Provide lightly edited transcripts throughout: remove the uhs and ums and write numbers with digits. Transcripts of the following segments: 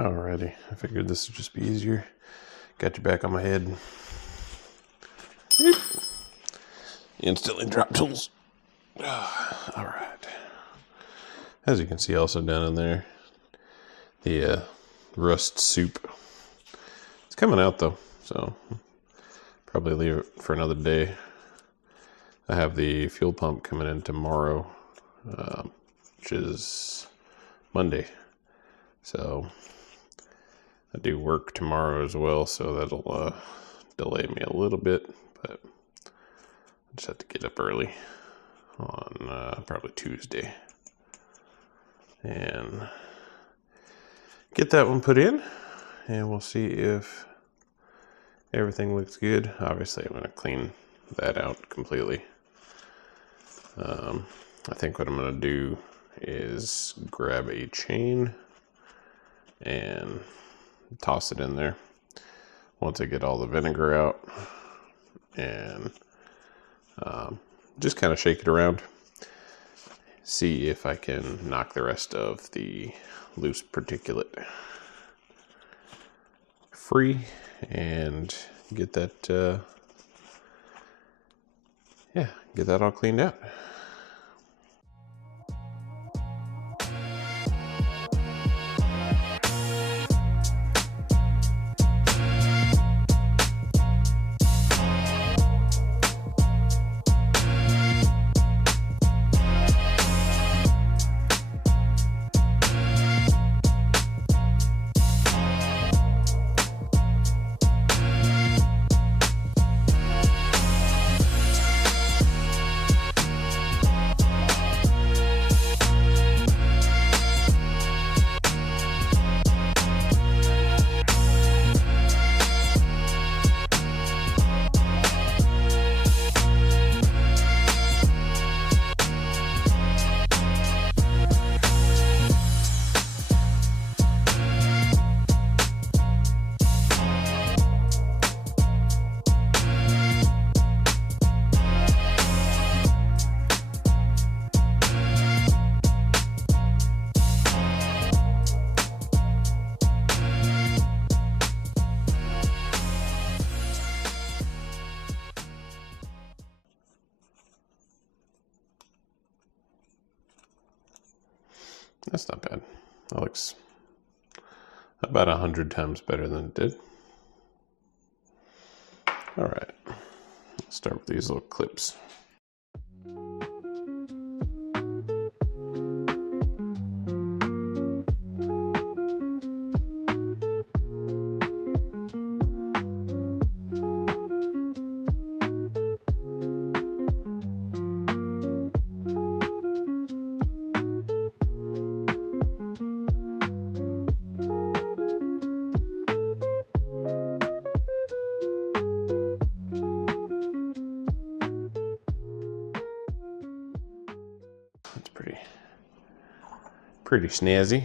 Alrighty, I figured this would just be easier. Got you back on my head. Instantly drop tools. Alright. As you can see also down in there, the rust soup. It's coming out though, so probably leave it for another day. I have the fuel pump coming in tomorrow, which is Monday. So I do work tomorrow as well, so that'll delay me a little bit, but I just have to get up early on probably Tuesday and get that one put in, and we'll see if everything looks good. Obviously I'm going to clean that out completely. I think what I'm going to do is grab a chain and toss it in there once I get all the vinegar out, and just kind of shake it around, see if I can knock the rest of the loose particulate free and get that get that all cleaned out. That's not bad. That looks about 100 times better than it did. All right, let's start with these little clips. Pretty snazzy.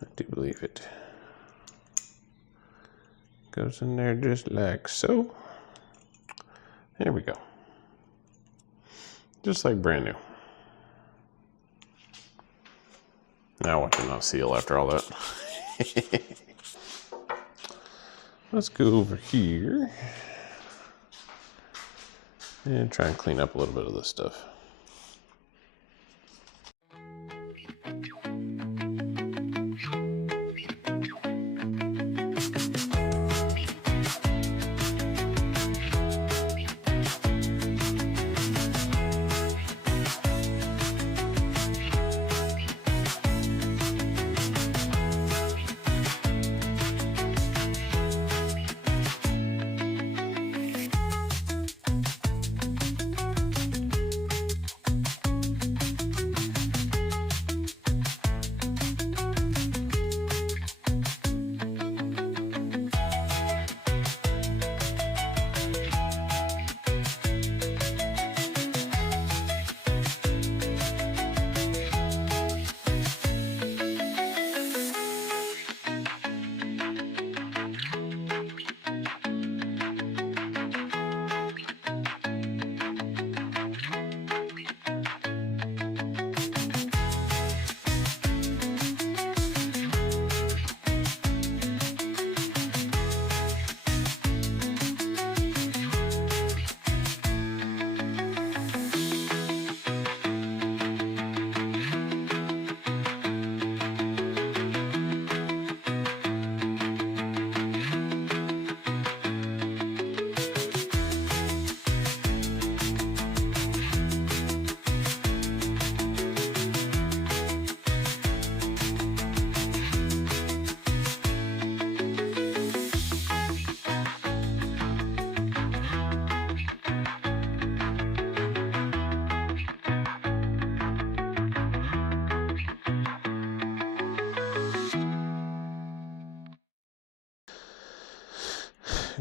I do believe it. Goes in there just like so. There we go. Just like brand new. Now watch it not seal after all that. Let's go over here and try and clean up a little bit of this stuff.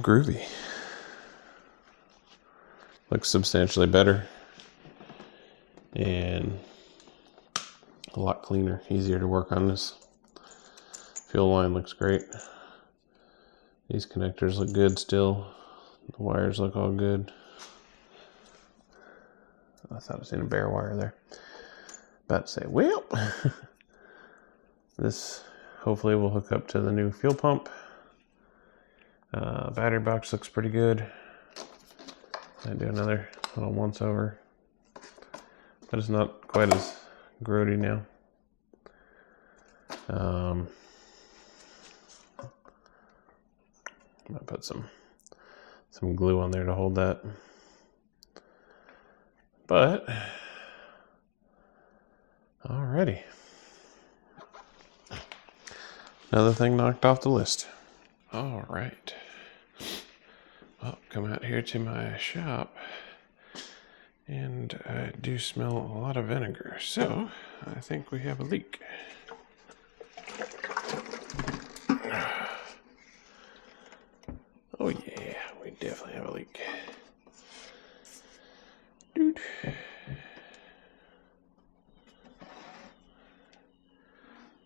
groovy. Looks substantially better and a lot cleaner, easier to work on this. Fuel line looks great. These connectors look good still. The wires look all good. I thought I seen a bare wire there. About to say, well, this hopefully will hook up to the new fuel pump. Battery box looks pretty good. I do another little once over, but it's not quite as grody now. I'm gonna put some glue on there to hold that. But alrighty, another thing knocked off the list. All right. Well, come out here to my shop, and I do smell a lot of vinegar, so I think we have a leak. Oh yeah, we definitely have a leak. Dude.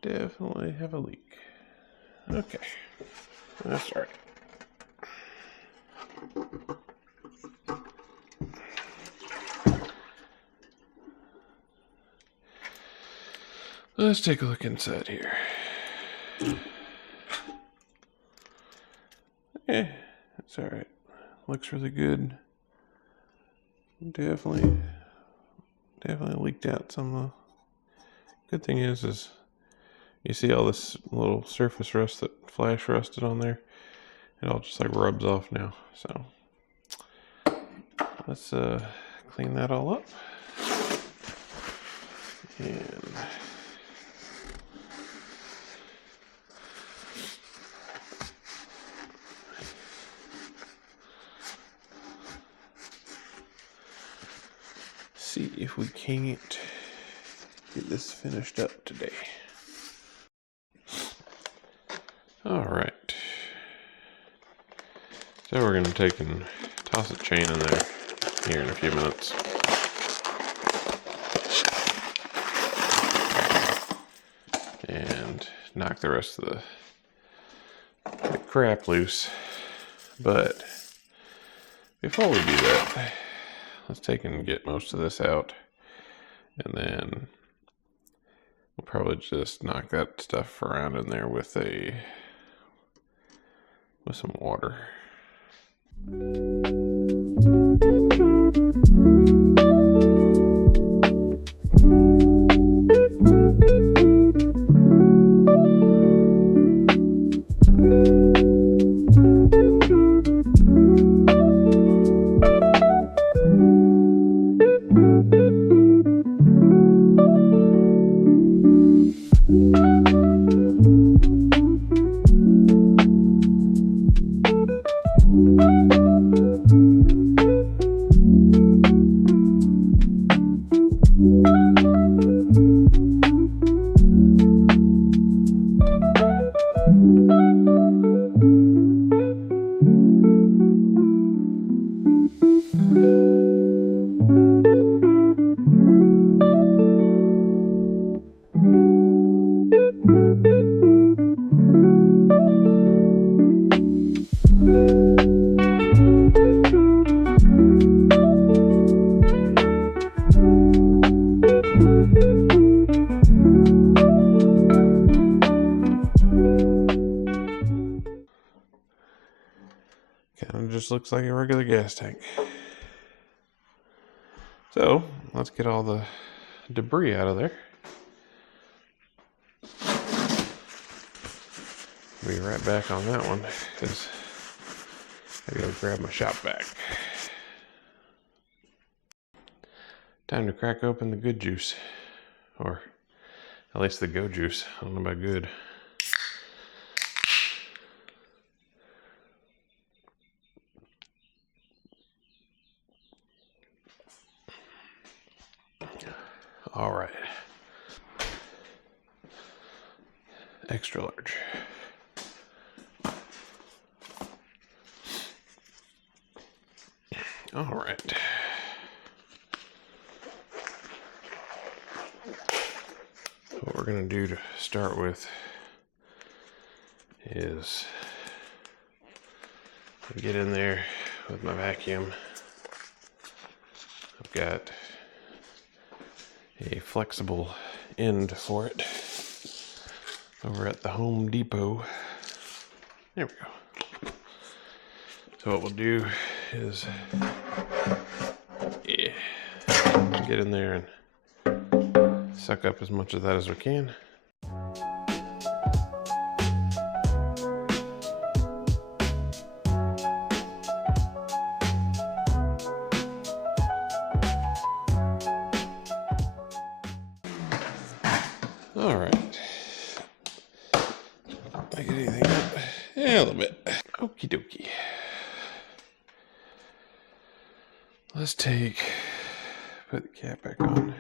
Definitely have a leak. Okay, that's all right. Let's take a look inside here. It's all right. Looks really good. Definitely leaked out some. Good thing is you see all this little surface rust that flash rusted on there. It all just like rubs off now. So let's clean that all up. And see if we can't get this finished up today. All right. So we're going to take and toss a chain in there here in a few minutes. And knock the rest of the crap loose. But before we do that, let's take and get most of this out. And then we'll probably just knock that stuff around in there with some water. Kind of just looks like a regular gas tank. So let's get all the debris out of there. Be right back on that one because I gotta grab my shop vac. Time to crack open the good juice, or at least the go juice. I don't know about good. All right. Extra large. All right. What we're going to do to start with is get in there with my vacuum. I've got a flexible end for it over at the Home Depot. There we go. So what we'll do is get in there and suck up as much of that as we can. All right. Did I get anything up? Yeah, a little bit. Okie dokie. Let's put the cap back on.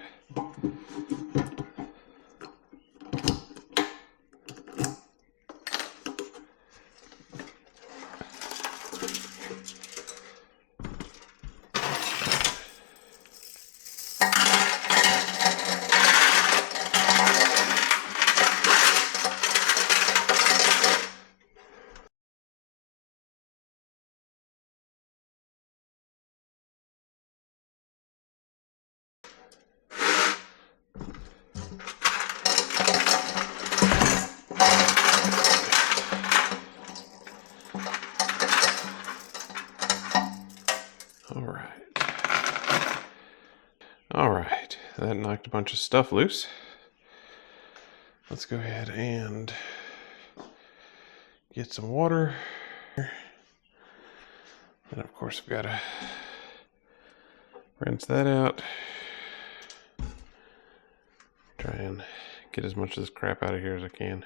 All right, that knocked a bunch of stuff loose. Let's go ahead and get some water. And of course, we've got to rinse that out. Try and get as much of this crap out of here as I can.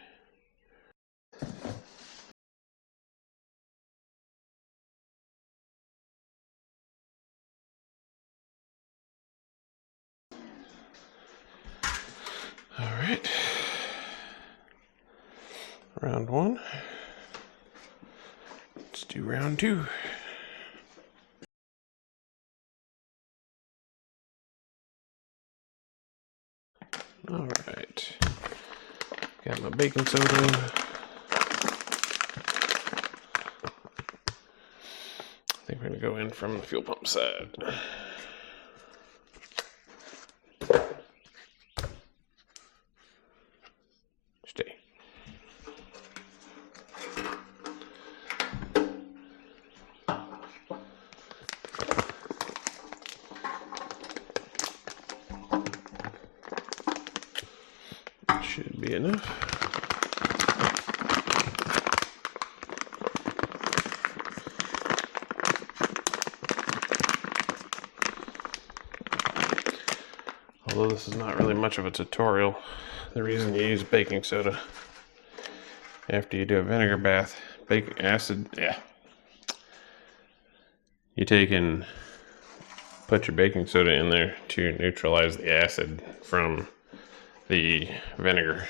All right, round one. Let's do round two. All right, got my baking soda. I think we're gonna go in from the fuel pump side. Stay. Should be enough. Although this is not really much of a tutorial, the reason you use baking soda after you do a vinegar bath, baking acid, you take and put your baking soda in there to neutralize the acid from the vinegar.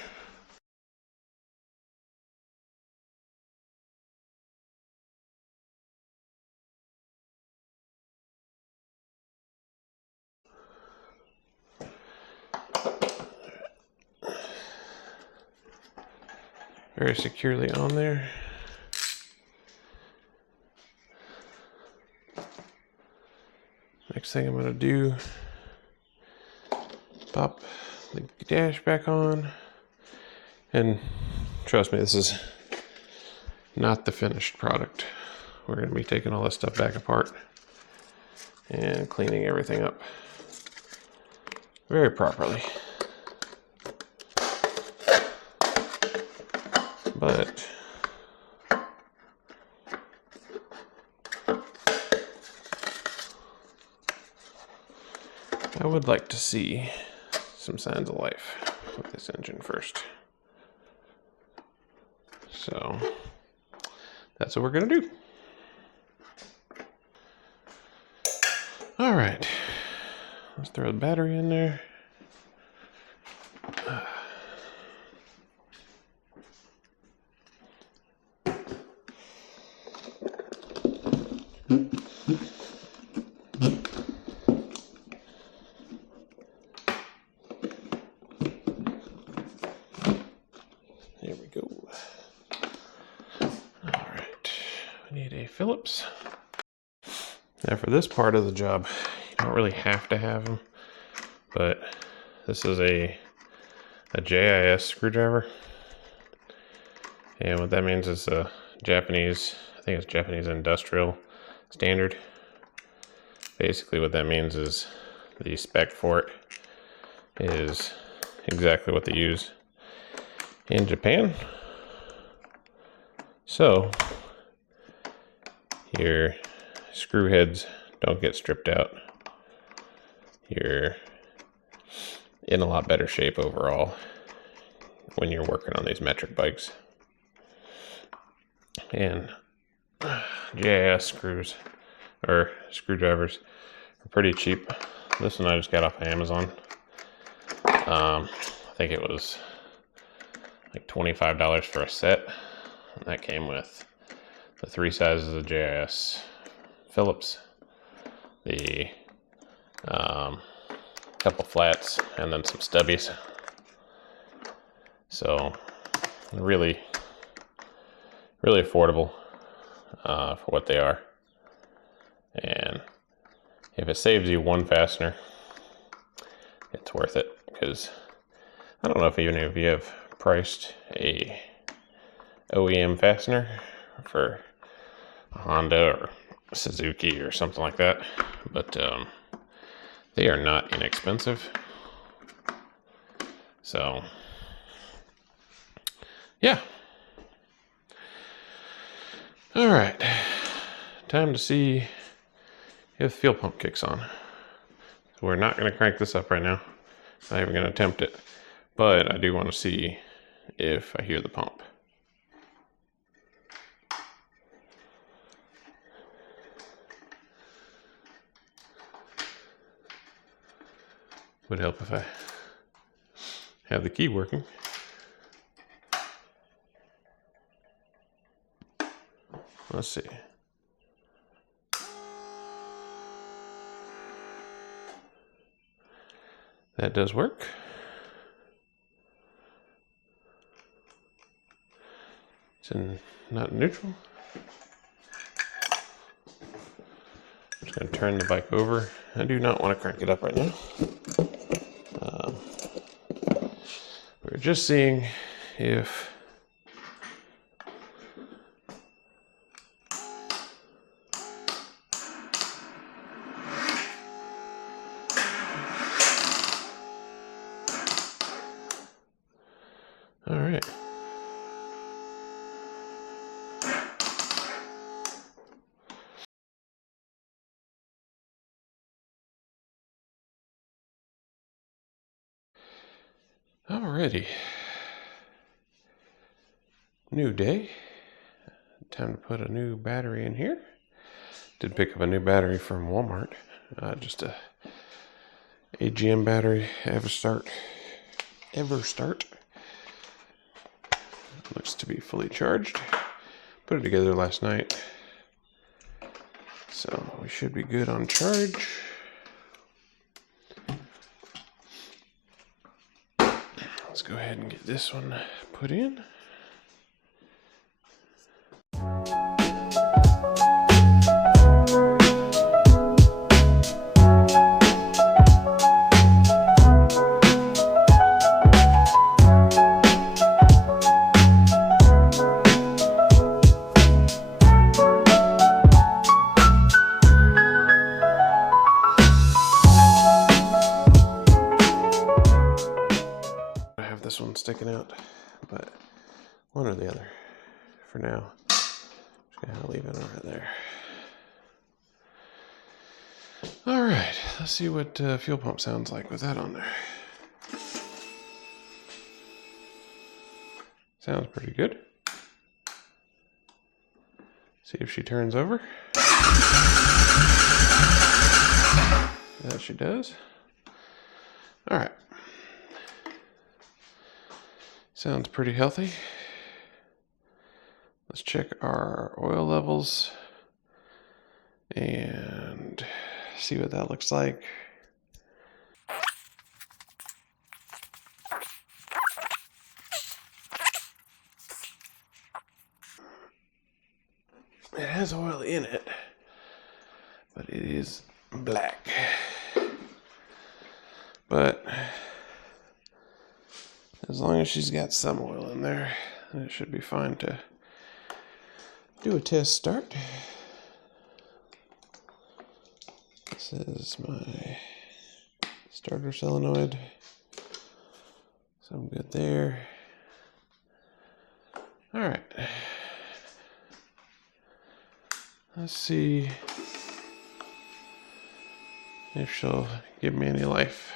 Very securely on there. Next thing I'm gonna do, pop the dash back on. And trust me, this is not the finished product. We're gonna be taking all this stuff back apart and cleaning everything up very properly. But I would like to see some signs of life with this engine first. So that's what we're gonna do. All right, let's throw the battery in there. Phillips. Now for this part of the job, you don't really have to have them, but this is a JIS screwdriver. And what that means is a Japanese, I think it's Japanese industrial standard. Basically what that means is the spec for it is exactly what they use in Japan. So your screw heads don't get stripped out. You're in a lot better shape overall when you're working on these metric bikes. And JIS screws or screwdrivers are pretty cheap. This one I just got off of Amazon. I think it was like $25 for a set. And that came with the 3 sizes of JIS Phillips, the couple flats, and then some stubbies. So really affordable for what they are. And if it saves you one fastener, it's worth it, because I don't know if even if you have priced a OEM fastener for a Honda or Suzuki or something like that, but they are not inexpensive. So yeah. All right, time to see if the fuel pump kicks on. So we're not going to crank this up right now. Not even going to attempt it, but I do want to see if I hear the pump. Would help if I have the key working. Let's see. That does work. It's not neutral. I'm just going to turn the bike over. I do not want to crank it up right now. We're just seeing if all right. Alrighty. New day. Time to put a new battery in here. Did pick up a new battery from Walmart. Just a AGM battery, EverStart. Looks to be fully charged. Put it together last night, so we should be good on charge. Let's go ahead and get this one put in. This one sticking out, but one or the other for now. Just gonna leave it over there. All right, let's see what fuel pump sounds like with that on there. Sounds pretty good. See if she turns over. That she does. All right. Sounds pretty healthy. Let's check our oil levels and see what that looks like. It has oil in it, but it is black. But as long as she's got some oil in there, then it should be fine to do a test start. This is my starter solenoid, so I'm good there. All right, let's see if she'll give me any life.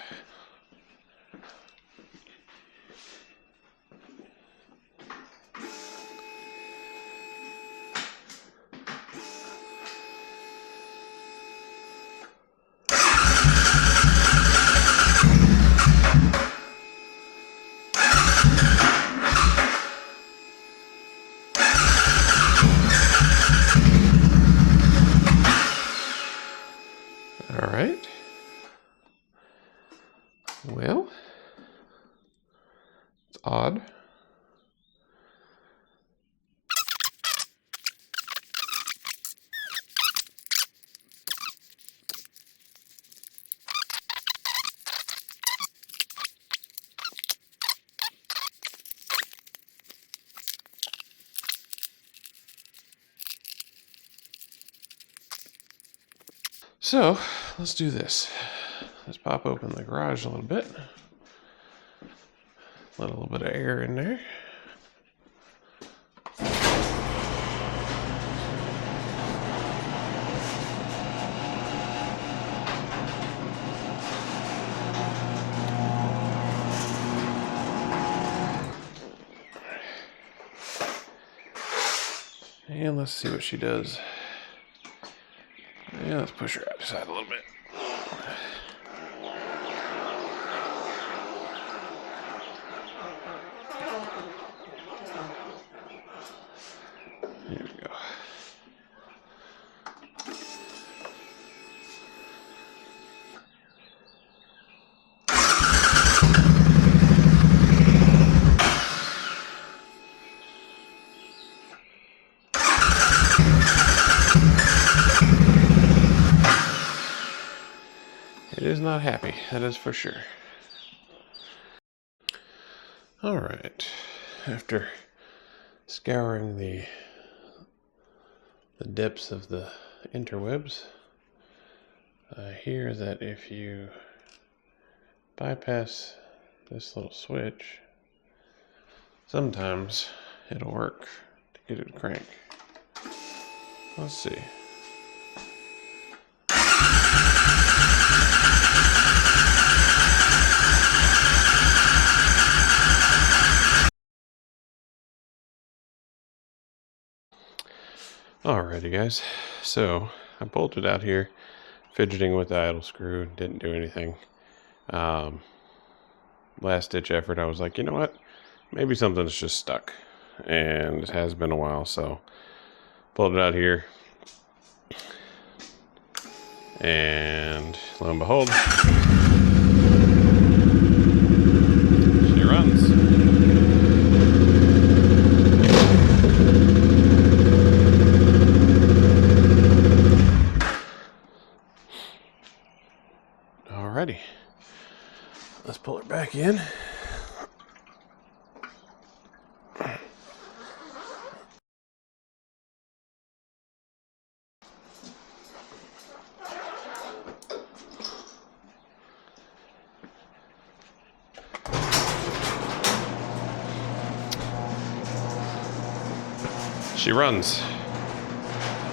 All right. Well, it's odd. So let's do this. Let's pop open the garage a little bit. Let a little bit of air in there. And let's see what she does. Yeah, let's push her out the side a little bit. There we go. It is not happy, that is for sure. All right, after scouring the depths of the interwebs, I hear that if you bypass this little switch, sometimes it'll work to get it to crank. Let's see. Alrighty guys, so I bolted out here, fidgeting with the idle screw, didn't do anything. Last ditch effort, I was like, you know what, maybe something's just stuck, and it has been a while, so pulled it out here, and lo and behold, she runs. Alrighty, let's pull her back in. She runs.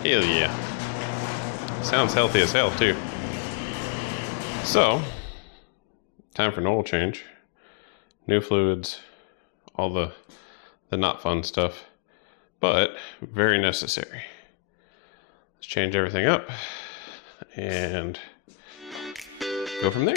Hell yeah. Sounds healthy as hell too. So, time for an oil change. New fluids, all the not fun stuff, but very necessary. Let's change everything up and go from there.